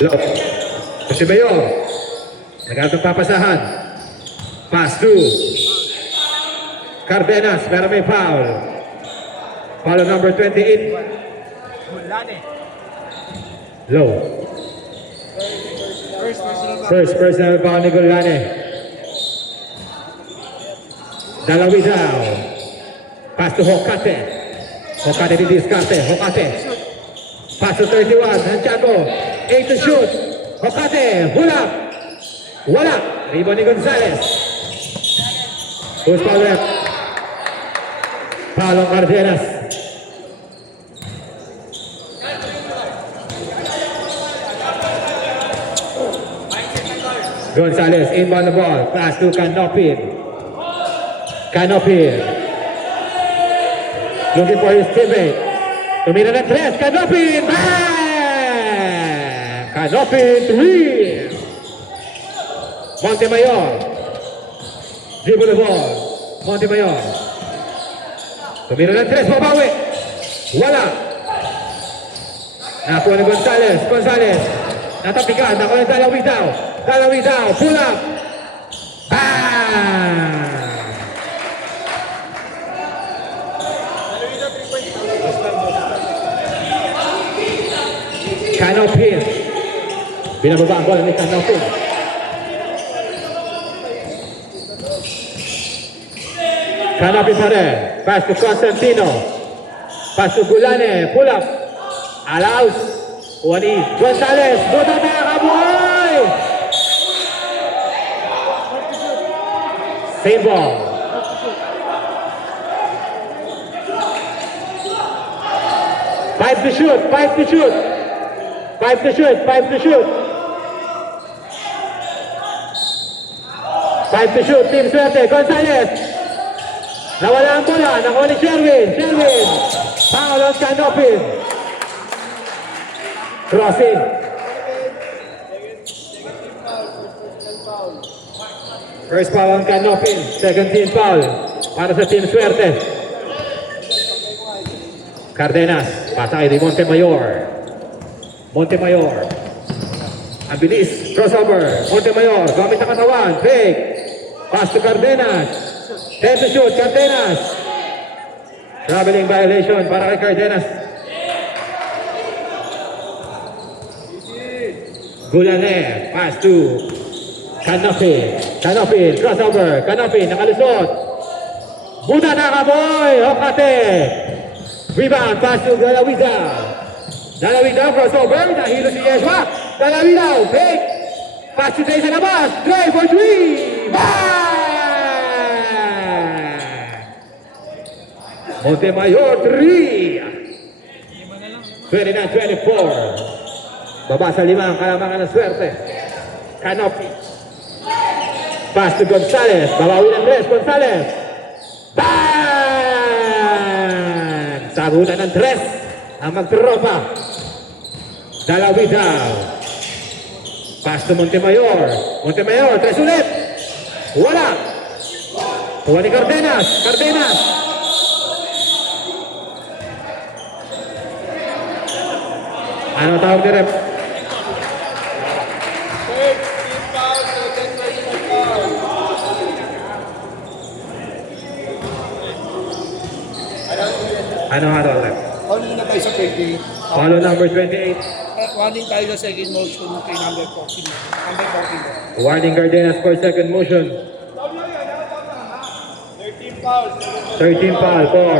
Low. Si Mayor. Nagkatong papasahan. Pass to Cardenas, pero may foul. Foul number 28. Low. First personal foul ni Gulane. Dalawidaw. Pass to Hokate. Hokate di diskarte. Hokate. Pass to 31. Santiago. 8 to shoot. Hokate. Hula. Wala. Rebound ni Gonzalez. Who's foul left? Foul on Cardenas. Gonzalez inbound the ball. Pass to Canopin. Canopin. Looking for his teammate. Tumira ng tres. Canopin. Bang! Canopin 3. Montemayor. Dribble the ball. Montemayor. Tumira ng tres. Mabawi. Wala. Nakuha ni Gonzalez. Gonzalez. Natapikan. Nakuha ni Dalawidaw. Dalawidaw. Pull up. Bang! Canopin. Binababa ang bola ni Canopin. Canopin pa rin. Pass to Constantino. Pass to Gulane. Pull up. Allows. Uwani. Gonzalez. Buta na kaboy! Same ball. Five to shoot. Five to shoot. Five to shoot. Five to shoot. Five to shoot. Team Swerte. Gonzalez. Nawala ang bola. Nakuha ni Sherwin. Sherwin. Foul on Canopin. Crossing. First foul on Canopin. Second team foul. Para sa Team Swerte. Cardenas. Patay ni Montemayor. Montemayor. Ang bilis. Crossover. Montemayor. Gamit ang katawan. Fake. Pass to Cardenas. 10 to shoot. Cardenas. Traveling violation para kay Cardenas. Gulane. Pass to Canopin. Canopin. Crossover. Canopin. Nakalusot. Buta na kaboy. Hokate. Rebound. Pass to Dalawidaw. Dalawidaw. Crossover. Nahilo si Yeshua. Dalawidaw. Fake. Pass to Dre sa labas. Dre for 3. Bang! Montemayor 3. 29-24. Baba sa 5 ang kalamangan ng Swerte. Canopy. Pass to Gonzalez. Babawi ng tres. Gonzalez. Bang! Sagutan ng tres. Ang magtropa. Dalawidaw. Pass to Montemayor. Montemayor. Tres ulit. Wala. Kuha ni Cardenas. Cardenas. Ano tawag ni Rep? Ano harap Rep? Paulo na tayo sa 28. Follow number 28. Warning tayo sa second motion kay number 14. Number 14. Warning Cardenas for second motion. 13 fouls. 13 foul for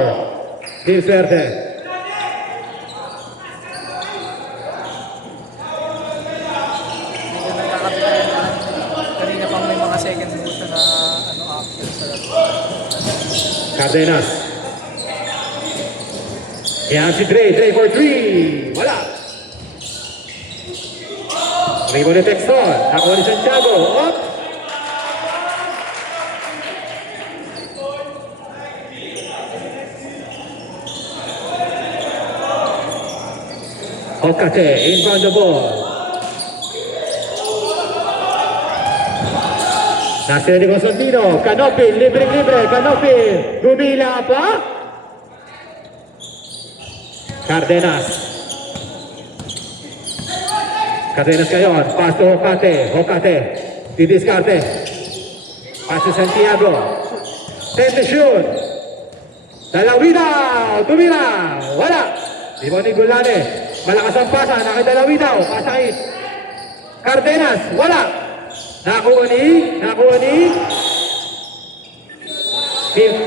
Team Swerte. Kanina pang may mga second motion na after sa Cardenas. Yan si Dre. Dre for 3. Wala. Rebound ni Texon. Nakuha ni Santiago. Up. Hokate. Inbound the ball. Nasa ni Constantino. Canopin, libre-libre. Canopin. Humila pa. Cardenas. Cardenas ngayon. Pass to Hokate. Hokate. Didiskarte. Pass to Santiago. Send the shoot. Dalawinaw. Tumira. Wala. Ibon ni Gulane. Malakas ang pasa. Nakidalawinaw. Pasa kay Cardenas. Wala. Nakuha ni.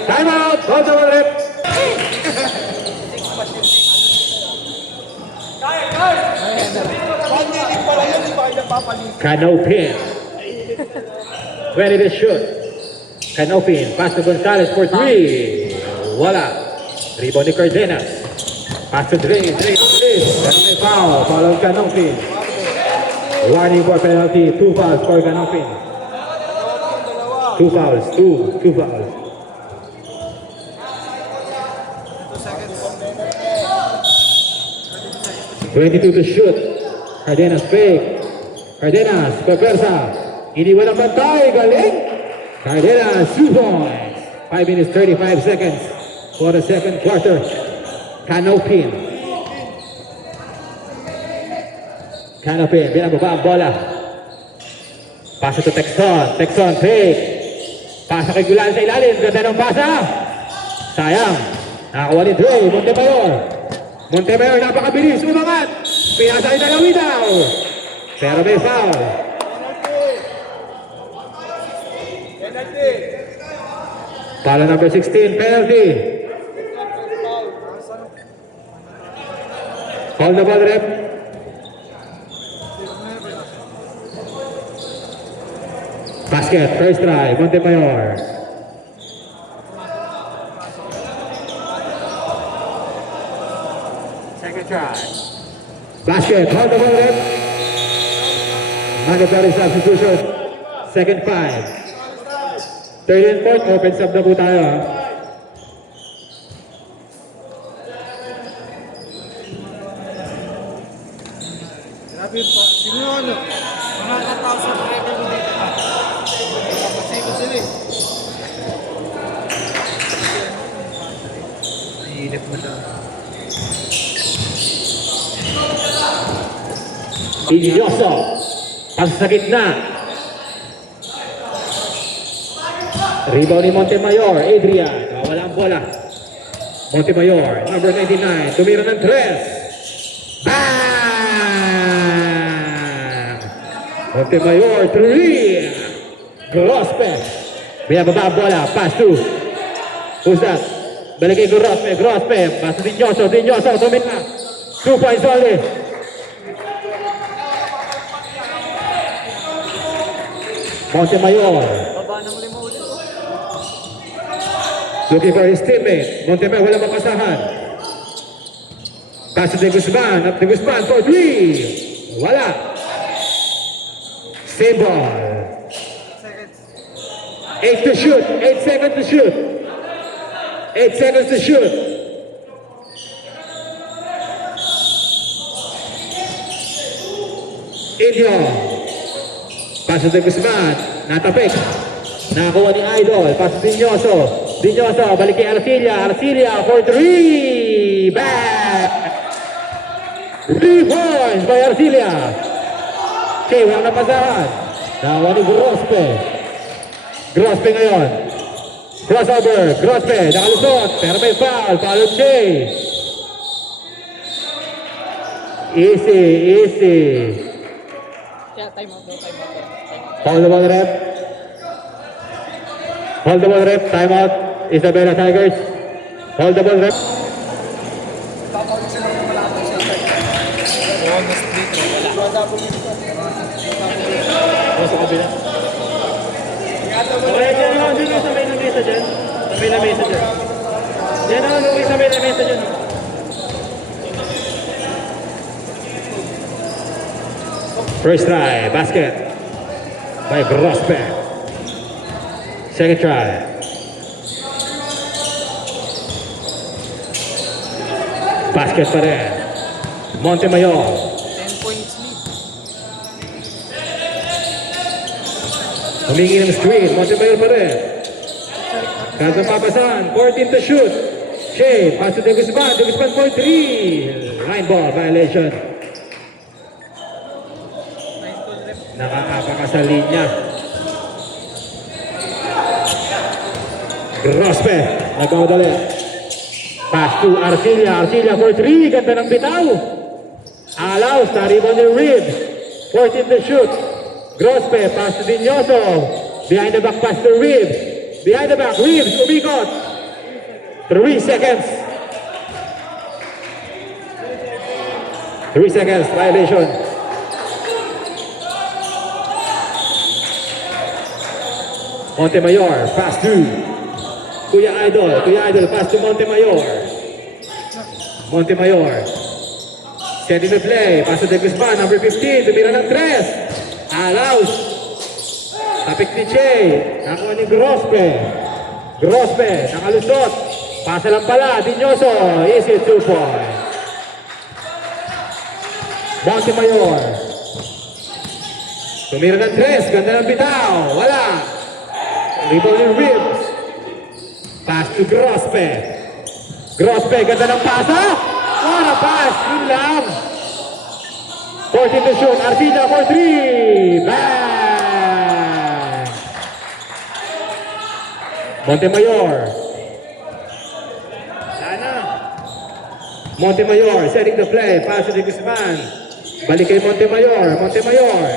Time out. Hold the ball rep. Canopin. Ready to shoot. Canopin. Pass to Gonzalez for three. Wala. Rebound ni Cardenas. Pass to Dre. That's a foul. Foul on Canopin. Warning for penalty. 2 fouls for Canopin. 2 fouls. Two fouls. 22 to shoot. Cardenas fake. Cardenas, Papersa. Iniwan ang bantay. Galing. Cardenas, 2 points. 5 minutes, 35 seconds for the second quarter. Canopin. Canopin, binababa ang bola. Pasa to Texon. Texon, fake. Pasa kay Gulan sa ilalim. Ganda ng pasa. Sayang. Nakakuha ni Dre. Montemayor, napakabilis. Umangat. Pinasa ay Dalawinaw. Pero may foul. Foul number 16, penalty. Hold the ball, rep. Basket, first try, Montemayor. Second try. Basket, hold the ball, rep. Mandatory substitution. Second 5. Third and fourth, open sub na po tayo. Ha? Grabe po. Sino yung ano? Mga katao sa driver mo dito. Kasi ko sila eh. Nahihilip mo siya. Inyoso. Ang sa gitna. Rebound ni Montemayor. Adrian. Wala ang bola. Montemayor. Number 99. Tumira ng 3. Bang! Montemayor. 3. Grospe. Binababa ang bola. Pass to. Who's that? Balik kay Grospe. Grospe. Pass to Dinyoso. Dinyoso. Tumira. 2 points only. Montemayor. Baba ng 5 ulit. Looking for his teammate. Montemayor wala makasahan. Pass to De Guzman. Up De Guzman for 3. Wala. Same ball. 8 to shoot. 8 seconds to shoot. 8 seconds to shoot. Indio. Pass to De Guzman. Natapik. Nakakuha ni Idol. Pass to Dinyoso. Dinyoso. Balik kay Arcilla. Arcilla for 3. Back. 3 points by Arcilla. Okay, walang napasahan. Nakakuha ni Grospe. Grospe ngayon. Crossover. Grospe. Nakalusot. Pero may foul. Foul on Jay. Easy. Kaya time out daw, time out. Hold the ball, rep. Hold the ball, rep. Time out. Isabela Tigers. Hold the ball, rep. Papaulit sila ng malapit siya. Bonus dito, wala. O sa kabila. Okay, dyan lang. Dyan lang sa may na mesa dyan. Sa may na mesa dyan. Dyan lang. Sa may na mesa dyan. First try. Basket. By Grospe. Second try. Basket pa rin. Montemayor. 10 points lead. Humingi ng screen. Montemayor pa rin. Kaso papasan. 14 to shoot. Shea. Pass to De Guzman. De Guzman for 3. Line ball. Violation. Nakakapaka sa linya. Grospe. Nagkamadali. Pass to Arcilla. Arcilla for 3. Ganda ng bitaw. Allows. Taribon yung rib. 14 to shoot. Grospe. Pass to Dinyoso. Behind the back pass to Reeves. Behind the back. Reeves. Umikot. 3 seconds. 3 seconds. Violation. Montemayor. Pass to Kuya Idol. Kuya Idol. Pass to Montemayor. Montemayor. Setting the play. Pass to De Guzman. Number 15. Tumira ng 3. Allows. Tapik ni Che. Nakuha ni Grospe. Grospe. Nakalusot. Pasa lang pala. Dinyoso. Easy 2 point. Montemayor. Tumira ng 3. Ganda ng bitaw. Wala. Rebound yung ribs. Pass to Grospe. Grospe. Ganda ng pasa. What a pass. Yun lang. 14 to shoot. Arcilla for 3. Bang! Montemayor. Sana. Montemayor setting the play. Pass to De Guzman. Balik kay Montemayor. Montemayor.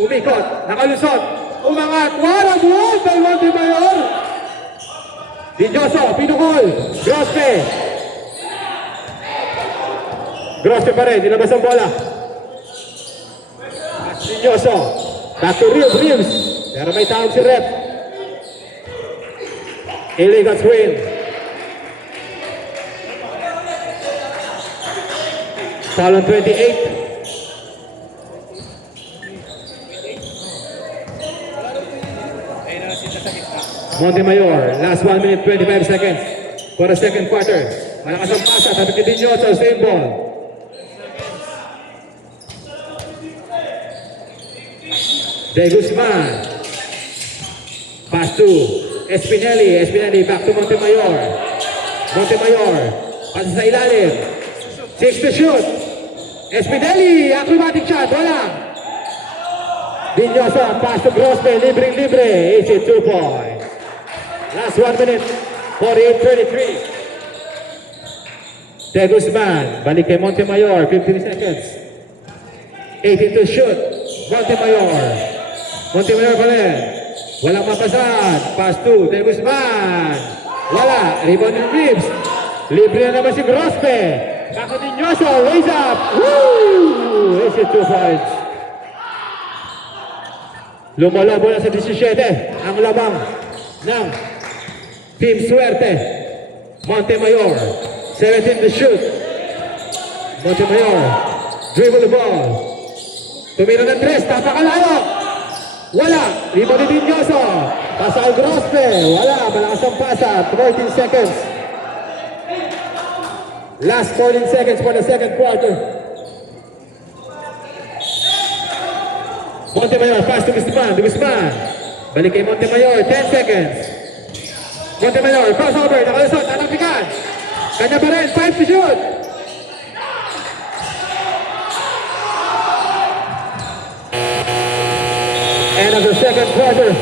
Umikot. Nakalusot. Umangat. What a ball by Montemayor. Dinyoso. Pinukol. Grospe. Grospe pa rin. Dinabas ang bola. Dinyoso. Back to Reeves. Pero may tawag si rep. Illegal swing. Foul on 28. Montemayor, last 1 minute 25 seconds for the second quarter. Malakas ang pasa, tapos ni Dinyoso, same ball. De Guzman. Pass to Espinelli. Espinelli back to Montemayor. Montemayor. Pass sa ilalim. 6 to shoot. Espinelli. Acrobatic shot. Wala. Dinyoso. Pass to Grospe. Libre. Easy 2 point. Last 1 minute. 48-33. De Guzman. Balik kay Montemayor. 15 seconds. 18 to shoot. Montemayor. Montemayor pa rin. Walang mapasan. Pass to De Guzman. Wala. Rebound yung Reeves. Libre na naman si Grospe. Kako Dinyoso. Raise up. Woo! Easy 2 points. Lumalobo na sa 17. Ang labang ng Team Suerte. Montemayor. 17 to shoot. Montemayor. Dribble the ball. Tumira ng 3. Tapakalayo. Wala. Rebound ni Dinyoso. Pasa kay Grospe. Wala. Malakas ang pasa. 14 seconds. Last 14 seconds for the second quarter. Montemayor. Pass to Guzman. De Guzman. Balik kay Montemayor. 10 seconds. Montemayor. Crossover. Nakalusot. Nanapikan. Kanya pa rin. 5 to shoot. End of the second quarter.